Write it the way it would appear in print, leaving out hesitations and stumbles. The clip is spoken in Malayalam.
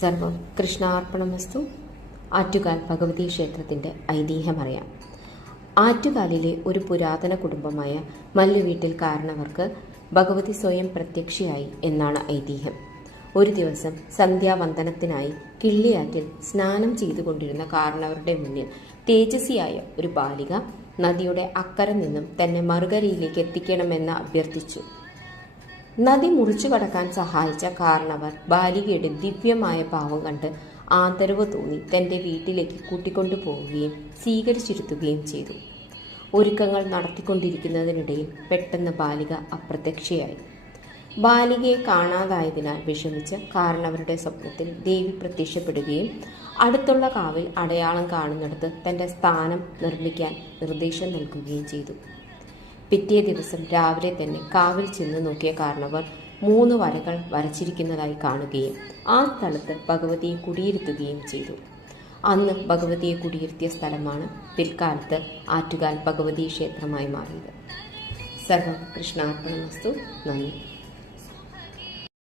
സർവം കൃഷ്ണാർപ്പണമസ്തു. ആറ്റുകാൽ ഭഗവതി ക്ഷേത്രത്തിൻ്റെ ഐതിഹ്യമറിയാം. ആറ്റുകാലിലെ ഒരു പുരാതന കുടുംബമായ മല്ലുവീട്ടിൽ കാരണവർക്ക് ഭഗവതി സ്വയം പ്രത്യക്ഷയായി എന്നാണ് ഐതിഹ്യം. ഒരു ദിവസം സന്ധ്യാവന്ദനത്തിനായി കിള്ളിയാറ്റിൽ സ്നാനം ചെയ്തുകൊണ്ടിരുന്ന കാരണവരുടെ മുന്നിൽ തേജസ്വിയായ ഒരു ബാലിക നദിയുടെ അക്കരെ നിന്നും തന്നെ മറുകരയിലേക്ക് എത്തിക്കണമെന്ന് അഭ്യർത്ഥിച്ചു. നദി മുറിച്ചു കടക്കാൻ സഹായിച്ച കാരണവർ ബാലികയുടെ ദിവ്യമായ ഭാവം കണ്ട് ആദരവ് തോന്നി തൻ്റെ വീട്ടിലേക്ക് കൂട്ടിക്കൊണ്ടു പോവുകയും സ്വീകരിച്ചിരുത്തുകയും ചെയ്തു. ഒരുക്കങ്ങൾ നടത്തിക്കൊണ്ടിരിക്കുന്നതിനിടയിൽ പെട്ടെന്ന് ബാലിക അപ്രത്യക്ഷയായി. ബാലികയെ കാണാതായതിനാൽ വിഷമിച്ച് കാരണവരുടെ സ്വപ്നത്തിൽ ദേവി പ്രത്യക്ഷപ്പെടുകയും അടുത്തുള്ള കാവിൽ അടയാളം കാണുന്നിടത്ത് തൻ്റെ സ്ഥാനം നിർമ്മിക്കാൻ നിർദ്ദേശം നൽകുകയും ചെയ്തു. പിറ്റേ ദിവസം രാവിലെ തന്നെ കാവിൽ ചെന്ന് നോക്കിയ കാരണവർ 3 വരകൾ വരച്ചിരിക്കുന്നതായി കാണുകയും ആ സ്ഥലത്ത് ഭഗവതിയെ കുടിയിരുത്തുകയും ചെയ്തു. അന്ന് ഭഗവതിയെ കുടിയിരുത്തിയ സ്ഥലമാണ് പിൽക്കാലത്ത് ആറ്റുകാൽ ഭഗവതി ക്ഷേത്രമായി മാറിയത്. സർവം കൃഷ്ണാർപ്പണമസ്തു. നന്ദി.